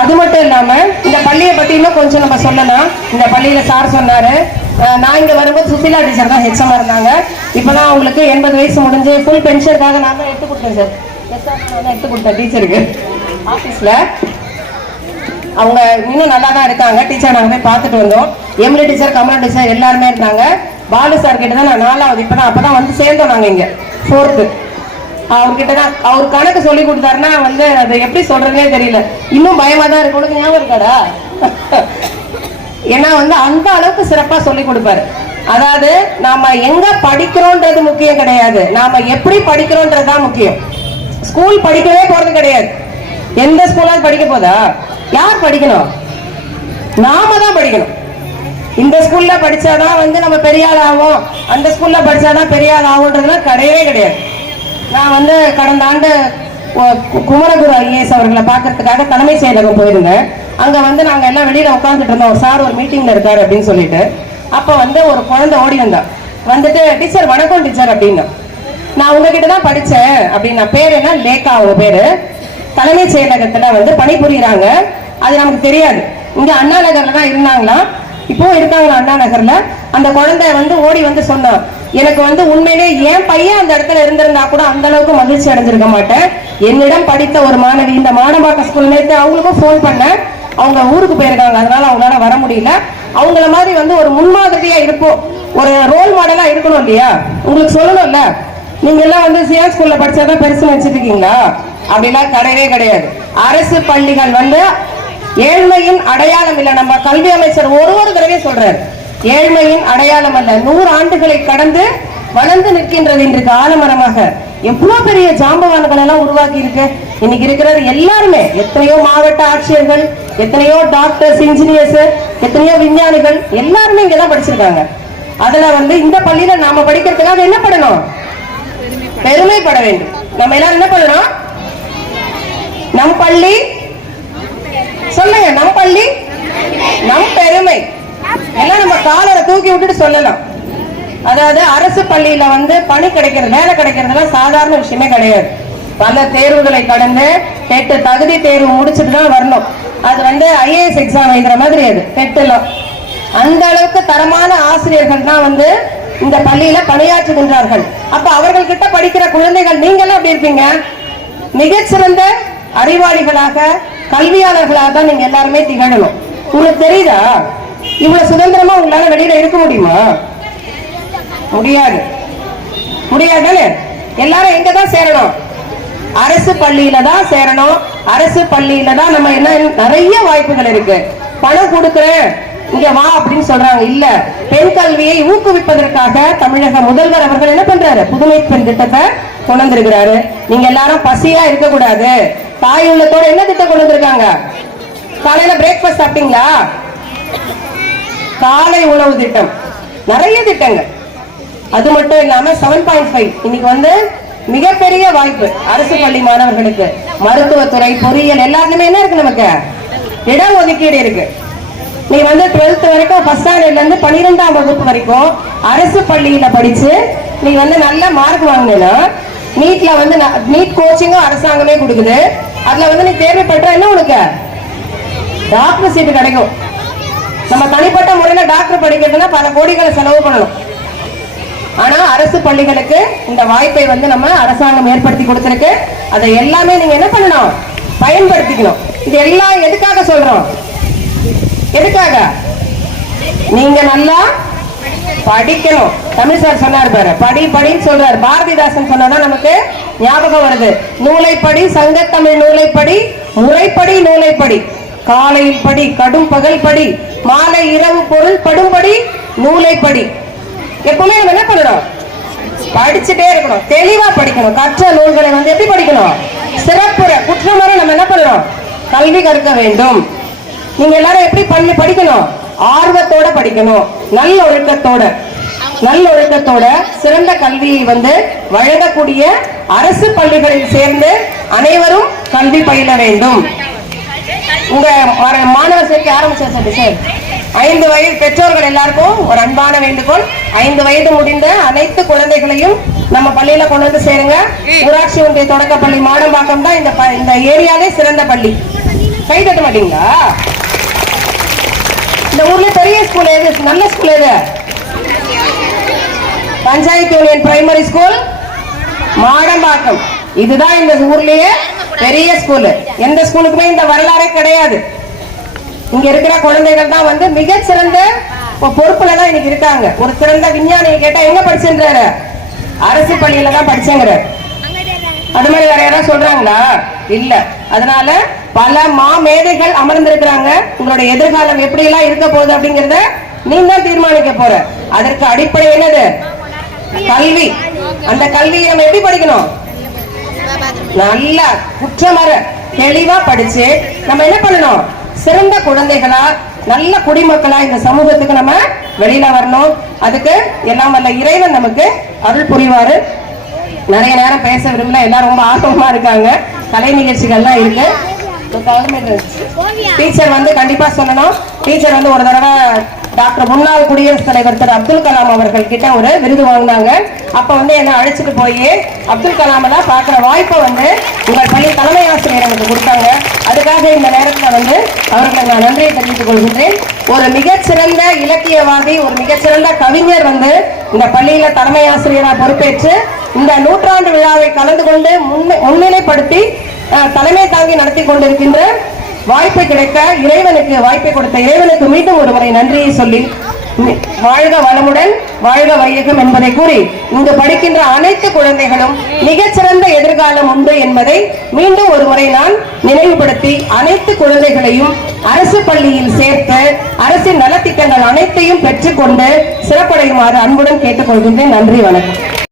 அது மட்டும் இல்லாம இந்த பள்ளியை பத்தி இன்னும் கொஞ்சம் நம்ம சொல்லலாம் இந்த பள்ளியில சார் சொன்னாரு. நான் இங்க வரும்போது சுசிலா டீச்சர் தான் HM ஹெச்எம்மா இருந்தாங்க. இப்பதான் அவங்களுக்கு எண்பது வயசு முடிஞ்சு ஃபுல் பென்ஷனுக்காக நான் தான் எடுத்து கொடுத்தேன் சார். HM நான் எடுத்து கொடுத்தேன் டீச்சருக்கு ஆஃபீஸ்ல அவங்க இன்னும் நல்லா தான் இருக்காங்க. டீச்சர் நாங்க போய் பார்த்துட்டு வந்தோம். எம்எல்ஏ டீச்சர் கமலா டீச்சர் எல்லாருமே இருந்தாங்க பாலு சார் கிட்ட தான் நான் நாலாவது இப்பதான் அப்பதான் வந்து சேர்ந்தோம் நாங்க இங்க. ஃபோர்த்து அவர்கிட்ட தான். அவர் கணக்கு சொல்லி கொடுத்தாருன்னா வந்து அதை எப்படி சொல்றதுனே தெரியல. இன்னும் பயமா தான் இருக்கு. உனக்கு ஞாபகம் இருக்காடா? ஏன்னா வந்து அந்த அளவுக்கு சிறப்பா சொல்லி கொடுப்பாரு. அதாவது நாம எங்க படிக்கிறோன்றது முக்கியம் கிடையாது. நாம எப்படி படிக்கிறோன்றது தான் முக்கியம். ஸ்கூல் படிக்கவே போறது கிடையாது. எந்த ஸ்கூலாவது படிக்க போதா? யார் படிக்கணும்? நாம தான் படிக்கணும். இந்த ஸ்கூல்ல படிச்சாதான் வந்து நம்ம பெரிய ஆள் ஆகும் அந்த ஸ்கூல்ல படிச்சாதான் பெரிய ஆள் ஆகுன்றதுலாம் கிடையவே கிடையாது. நான் வந்து கடந்த ஆண்டு குமரகுரு ஐஏஎஸ் அவர்களை பார்க்கறதுக்காக தலைமை செயலகம் போயிருந்தேன். அங்கே வந்து நாங்கள் எல்லாம் வெளியில் உட்காந்துட்டு இருந்தோம். சார் ஒரு மீட்டிங்கில் இருக்கார் அப்படின்னு சொல்லிட்டு. அப்போ வந்து ஒரு குழந்தை ஓடி வந்தேன் வந்துட்டு டீச்சர் வணக்கம் டீச்சர் அப்படின்னு. நான் உங்ககிட்ட தான் படித்தேன் அப்படின்னா. பேர் என்ன? லேக்கா அவங்க பேர். தலைமை செயலகத்தில் வந்து பணிபுரிகிறாங்க அது நமக்கு தெரியாது. இங்கே அண்ணா நகரில் தான் இருந்தாங்களாம். இப்போ இருக்காங்களா அண்ணா நகரில்? அந்த குழந்தை வந்து ஓடி வந்து சொன்னான். எனக்கு வந்து உண்மையிலே என் பையன் அந்த இடத்துல இருந்திருந்தா கூட அந்த அளவுக்கு மகிழ்ச்சி அடைஞ்சிருக்க மாட்டேன். என்னிடம் படித்த ஒரு மாணவி இந்த மாணவாக்க ஸ்கூல் நேற்று அவங்களுக்கும் ஃபோன் பண்ணேன். அவங்க ஊருக்கு போயிருக்காங்க. அதனால அவங்களால வர முடியல. அவங்கள மாதிரி வந்து ஒரு முன்மாதிரியா இருப்போம் ஒரு ரோல் மாடலா இருக்கணும் இல்லையா? உங்களுக்கு சொல்லணும்ல. நீங்க எல்லாம் வந்து சியா ஸ்கூல்ல படிச்சாதான் பெருசு வச்சிருக்கீங்களா இருக்கீங்களா கிடையவே கிடையாது. அரசு பள்ளிகள் வந்து ஏழ்மையின் அடையாளம் இல்ல. நம்ம கல்வி அமைச்சர் ஒரு ஒரு தடவை சொல்றாரு. ஏழ்மையின் அடையாளம் அல்ல. நூறு ஆண்டுகளை கடந்து வளர்ந்து நிற்கின்றது இன்றைக்கு ஆலமரமாக எவ்வளவு பெரிய ஜாம்பவான்கள் எல்லாம் உருவாக்கி இருக்கு இன்னைக்கு இருக்கிறது எல்லாருமே. எத்தனையோ மாவட்ட ஆட்சியர்கள் எத்தனையோ டாக்டர்ஸ் இன்ஜினியர்ஸ் எத்தனையோ விஞ்ஞானிகள் எல்லாருமே இங்கதான் படிச்சிருக்காங்க. அதுல வந்து இந்த பள்ளியில நாம படிக்கிறதுக்காக என்ன பண்ணணும் பெருமைப்பட வேண்டும். நம்ம எல்லாரும் என்ன பண்ணணும்? நம் பள்ளி? சொல்லுங்க நம் பள்ளி? நம் பெருமை. தூக்கி விட்டுட்டு சொல்லலாம். அதாவது அரசு பள்ளியில வந்து பணி கிடைக்கிறது வேலை கிடைக்கிறதுலாம் சாதாரண விஷயமே கிடையாது. பல தேர்வுகளை கடந்து டெட்டு தகுதி தேர்வு முடிச்சுட்டு தான் வரணும். அது வந்து ஐஏஎஸ் எக்ஸாம் எழுதுற மாதிரி அது டெட்டுலாம் அந்த அளவுக்கு தரமான ஆசிரியர்கள் தான் வந்து இந்த பள்ளியில பணியாற்றுகின்றார்கள். அப்ப அவர்கள் கிட்ட படிக்கிற குழந்தைகள் நீங்களும் அப்படி இருப்பீங்க? மிகச்சிறந்த அறிவாளிகளாக கல்வியாளர்களாக தான் நீங்க எல்லாருமே திகழணும். உங்களுக்கு தெரியுதா? இவ்வளவு சுதந்திரமா உங்களால வெளியில இருக்க முடியுமா? முடியாது. முடியாது எல்லாரும் எங்க தான் சேரணும். அரசு பள்ளியில தான் சேரணும். அரசு பள்ளியில தான் நம்ம என்ன நிறைய வாய்ப்புகள் இருக்கு. பணம் கொடுக்குறேன். இங்க வா அப்படின்னு சொல்றாங்க. இல்ல. பெண் கல்வியை ஊக்குவிப்பதற்காக தமிழக முதல்வர் அவர்கள் என்ன பண்றாரு? புதுமை பெண் திட்டத்தை கொண்டு வந்திருக்கிறாரு நீங்க எல்லாரும் பசியா இருக்க கூடாது தாய் உள்ளத்தோட என்ன திட்டம் கொண்டு வந்திருக்காங்க? காலையில பிரேக்ஃபாஸ்ட் சாப்பிட்டீங்களா? காலை உணவு திட்டம். நிறைய திட்டங்கள். அது மட்டும் இல்லாம செவன் பாயிண்ட் ஃபைவ் இன்னைக்கு வந்து மிகப்பெரிய வாய்ப்பு. அரசு பள்ளி மாணவர்களுக்கு மருத்துவத்துறை பொறியியல் எல்லாத்துலயுமே என்ன இருக்கு நமக்கு? இட ஒதுக்கீடு இருக்கு. நீ வந்து டுவெல்த் வரைக்கும் ஃபர்ஸ்ட் ஸ்டாண்டர்ட்ல இருந்து பன்னிரெண்டாம் வகுப்பு வரைக்கும் அரசு பள்ளியில படிச்சு நீ வந்து நல்ல மார்க் வாங்கினா நீட்ல வந்து நீட் கோச்சிங்கும் அரசாங்கமே கொடுக்குது. அதுல வந்து நீ தேர்வு என்ன உனக்கு? டாக்டர் சீட்டு கிடைக்கும். நம்ம தனிப்பட்ட முறையில் டாக்டர் படிக்கிறதுனா பல கோடிகளை செலவு பண்ணணும். ஆனால் அரசு பள்ளிகளுக்கு இந்த வாய்ப்பை வந்து நம்ம அரசாங்கம் ஏற்படுத்தி கொடுத்துருக்கு. அதை எல்லாமே நீங்க என்ன பண்ணணும்? பயன்படுத்திக்கணும். இது எல்லாம் எதுக்காக சொல்றோம்? எதுக்காக? நீங்க நல்லா படிக்கணும். தமிழ் சார் சொன்னார் பாரு. படி படின்னு சொல்றாரு. பாரதிதாசன் சொன்னதான் நமக்கு ஞாபகம் வருது. நூலைப்படி சங்கத்தமிழ் நூலைப்படி முறைப்படி நூலைப்படி. காலையில் படி கடும் பகல் படி. மாலை இரவு பொருள் படும்படி நூலைப்படி. எப்பவுமே நம்ம என்ன பண்ணணும்? படிச்சுட்டே இருக்கணும். தெளிவா படிக்கணும். கற்ற நூல்களை வந்து எப்படி படிக்கணும்? சிறப்புற குற்றமுறை நம்ம என்ன பண்ணணும்? கல்வி கற்க வேண்டும். நீங்க எல்லாரும் எப்படி பண்ணி படிக்கணும்? ஆர்வத்தோட படிக்கணும். நல்ல ஒழுக்கத்தோட. நல்ல ஒழுக்கத்தோட சிறந்த கல்வியை வந்து வழங்கக்கூடிய அரசு பள்ளிகளில் சேர்ந்து அனைவரும் கல்வி பயில வேண்டும். உங்க மர- மாணவர் சேர்க்கை ஆரம்பிச்சாச்சு சார் ஐந்து வயது பெற்றோர்கள் எல்லாருக்கும் ஒரு அன்பான வேண்டுகோள். ஐந்து வயது முடிந்த அனைத்து குழந்தைகளையும் நம்ம பள்ளியில கொண்டு வந்து சேருங்க. ஊராட்சி ஒன்றிய தொடக்கப்பள்ளி மாடம்பாக்கம் தான் இந்த ப- இந்த ஏரியாலே சிறந்த பள்ளி. கை தட்ட மாட்டீங்களா? இந்த ஊர்ல பெரிய ஸ்கூல் எது? நல்ல ஸ்கூல் எது? Panchayat union primary school Madambakkam. இதுதான் இந்த ஊர்லயே பெரிய ஸ்கூலு. எந்த ஸ்கூலுக்குமே இந்த வரலாறே கிடையாது. இங்க இருக்கிற குழந்தைகள் தான் வந்து மிகச்சிறந்த பொறுப்புல தான் இன்னைக்கு இருக்காங்க. ஒரு சிறந்த விஞ்ஞானியை கேட்டா எங்க படிச்சுன்றாரு? அரசு பள்ளியில தான் படிச்சேங்கிறார். அது மாதிரி வேற யாராவது சொல்றாங்களா? இல்ல. அதனால பல மா மேதைகள் அமர்ந்திருக்கிறாங்க. உங்களுடைய எதிர்காலம் எப்படி எல்லாம் இருக்க போகுது அப்படிங்கறத நீங்க தான் தீர்மானிக்க போற. அதற்கு அடிப்படை என்னது? கல்வி. அந்த கல்வியை நம்ம எப்படி படிக்கணும்? நல்லா குற்றமற தெளிவா படிச்சு நம்ம என்ன பண்ணணும்? சிறந்த குழந்தைகளா நல்ல குடிமக்களா இந்த சமூகத்துக்கு நம்ம வெளியில வரணும். அதுக்கு எல்லாம் வல்ல இறைவன் நமக்கு அருள் புரிவாரு. நிறைய நேரம் பேச விரும்பல எல்லாரும் ரொம்ப ஆர்வமா இருக்காங்க. கலை நிகழ்ச்சிகள்லாம் இருக்கு. டீச்சர் வந்து கண்டிப்பா சொல்லணும். டீச்சர் வந்து ஒரு தடவை டாக்டர் முன்னாள் குடியரசுத் தலைவர் திரு அப்துல் கலாம் அவர்கள் கிட்ட ஒரு விருது வாங்கினாங்க. அப்ப வந்து என்ன அழைச்சிட்டு போய் அப்துல் கலாம் எல்லாம் பாக்குற வாய்ப்பை வந்து உங்கள் பள்ளி தலைமை ஆசிரியர் எனக்கு கொடுத்தாங்க. அதுக்காக இந்த நேரத்துல வந்து அவர்களை நான் நன்றியை தெரிவித்துக் கொள்கின்றேன். ஒரு மிகச்சிறந்த இலக்கியவாதி ஒரு மிகச்சிறந்த கவிஞர் வந்து இந்த பள்ளியில தலைமை ஆசிரியராக பொறுப்பேற்று இந்த நூற்றாண்டு விழாவை கலந்து கொண்டு முன்னிலைப்படுத்தி தலைமை தாங்கி நடத்தி கொண்டிருக்கின்ற வாய்ப்பு கிடைத்த இறைவனுக்கு வாய்ப்பை கொடுத்த இறைவனுக்கு மீண்டும் ஒரு முறை நன்றியை சொல்லி வாழ்க வளமுடன் வாழ்க வையகம் என்பதை கூறி இங்கு படிக்கின்ற அனைத்து குழந்தைகளும் மிகச்சிறந்த எதிர்காலம் உண்டு என்பதை மீண்டும் ஒரு முறை நான் நினைவுபடுத்தி அனைத்து குழந்தைகளையும் அரசு பள்ளியில் சேர்த்து அரசின் நலத்திட்டங்கள் அனைத்தையும் பெற்றுக்கொண்டு சிறப்படையுமாறு அன்புடன் கேட்டுக்கொள்கின்றேன். நன்றி வணக்கம்.